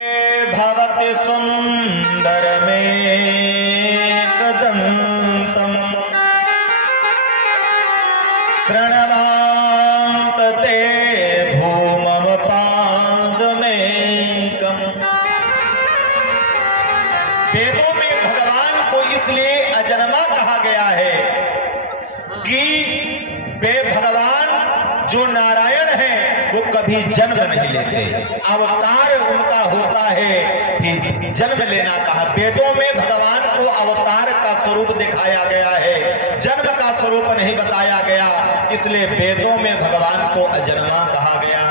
भवति सुन्दरमेकदन्तम् शृण्वान्त ते भूमम पादमेकम्। वेदों में भगवान को इसलिए अजन्मा कहा गया है कि वे भगवान जो नारायण है वो कभी जन्म नहीं लेते, अवतार उनका होता है कि जन्म लेना कहा। वेदों में भगवान को अवतार का स्वरूप दिखाया गया है, जन्म का स्वरूप नहीं बताया गया, इसलिए वेदों में भगवान को अजन्मा कहा गया।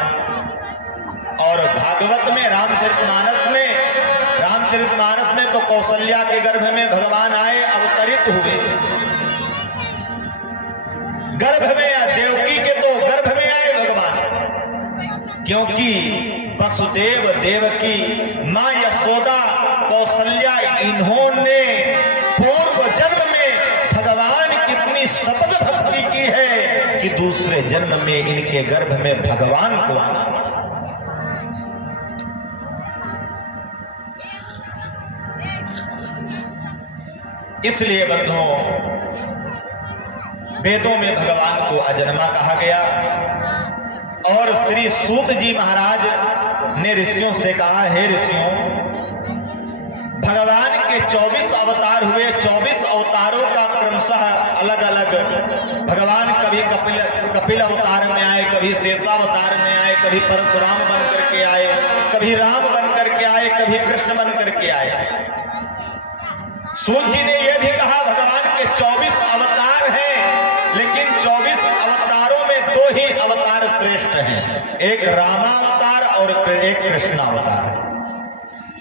और भागवत में रामचरितमानस में तो कौशल्या के गर्भ में भगवान आए, अवतरित हुए गर्भ में, या देवकी के तो गर्भ में आए भगवान, क्योंकि वसुदेव देवकी मां यशोदा कौशल्या इन्होंने पूर्व जन्म में भगवान कितनी सतत भक्ति की है कि दूसरे जन्म में इनके गर्भ में भगवान को आना। इसलिए बंधुओं वेदों में भगवान को अजन्मा कहा गया। और श्री सूत जी महाराज ने ऋषियों से कहा, हे ऋषियों, भगवान के 24 अवतार हुए, 24 अवतारों का क्रमशः अलग अलग भगवान कभी कपिल अवतार में आए, कभी शेषावतार में आए, कभी परशुराम बन करके आए, कभी राम बन करके आए, कभी कृष्ण बन करके आए। सूत जी ने यह भी कहा भगवान के 24 अवतार हैं, लेकिन 24 अवतारों में 2 ही अवतार श्रेष्ठ हैं, एक रामावतार और एक कृष्णावतार,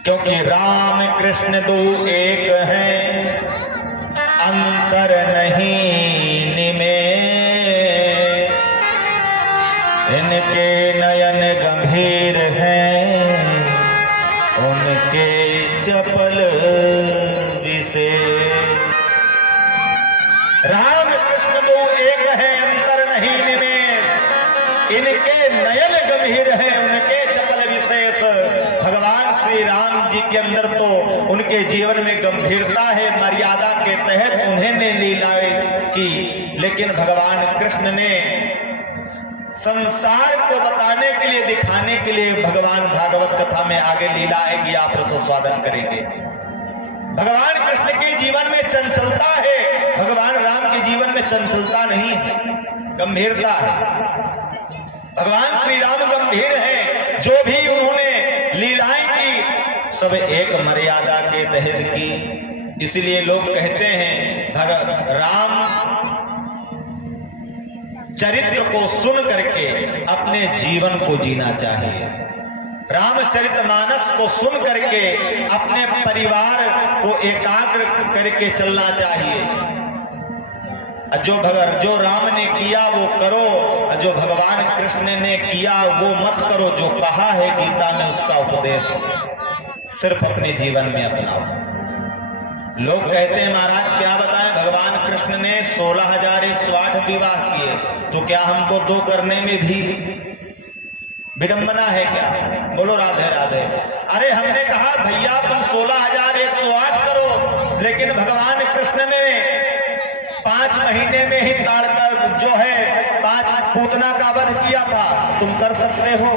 क्योंकि राम कृष्ण 2 एक हैं, अंतर नहीं निमेष, इनके नयन गंभीर हैं, उनके चपल राम कृष्ण 2 एक है, अंतर नहीं निमेष, इनके नयन गंभीर हैं, उनके चपल विशेष। भगवान श्री राम जी के अंदर तो उनके जीवन में गंभीरता है, मर्यादा के तहत उन्होंने लीलाएं की, लेकिन भगवान कृष्ण ने संसार को बताने के लिए, दिखाने के लिए भगवान भागवत कथा में आगे लीला आएगी, आप उसको स्वागत करेंगे। भगवान कृष्ण के जीवन में चंचलता है, भगवान राम के जीवन में चंचलता नहीं है, गंभीरता है। भगवान श्री राम गंभीर हैं, जो भी उन्होंने लीलाएं की सब एक मर्यादा के तहत की। इसलिए लोग कहते हैं राम चरित्र को सुन करके अपने जीवन को जीना चाहिए, रामचरितमानस को सुन करके अपने परिवार को एकाग्र करके चलना चाहिए। जो राम ने किया वो करो, जो भगवान कृष्ण ने किया वो मत करो। जो कहा है गीता में उसका उपदेश सिर्फ अपने जीवन में अपनाओ। लोग कहते हैं महाराज क्या बताएं, भगवान कृष्ण ने 16,108 विवाह किए, तो क्या हमको 2 करने में भी विडंबना है क्या? बोलो राधे राधे। अरे हमने कहा भैया तुम 16,108 करो, लेकिन भगवान कृष्ण ने 5 महीने में ही ताड़कर जो है 5 पूतना का वध किया था, तुम कर सकते हो?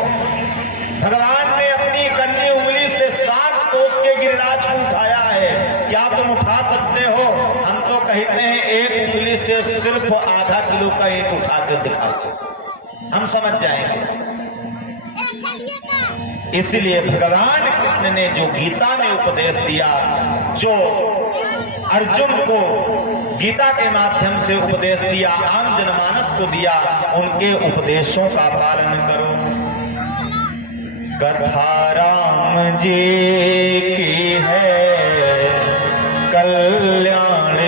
भगवान ने अपनी कन्नी उंगली से 7 कोस के गिरिराज को उठाया है, क्या तुम उठा सकते हो? हम तो कहते हैं एक उंगली से सिर्फ आधा किलो का एक उठा के दिखाओ, हम समझ जाएंगे। इसलिए भगवान कृष्ण ने जो गीता में उपदेश दिया, जो अर्जुन को गीता के माध्यम से उपदेश दिया, आम जनमानस को दिया, उनके उपदेशों का पालन करो। कथा राम जी की है कल्याणकारी,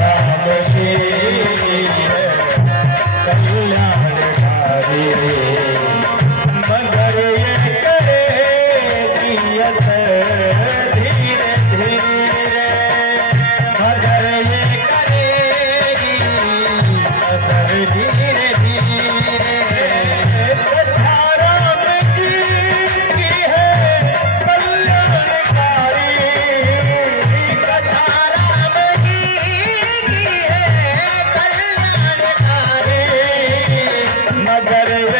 राम जी की है कल्याणकारी, मगर ये करेगी असर धीरे धीरे, मगर ये करेगी असर धीरे धीरे। कथा राम मगर वे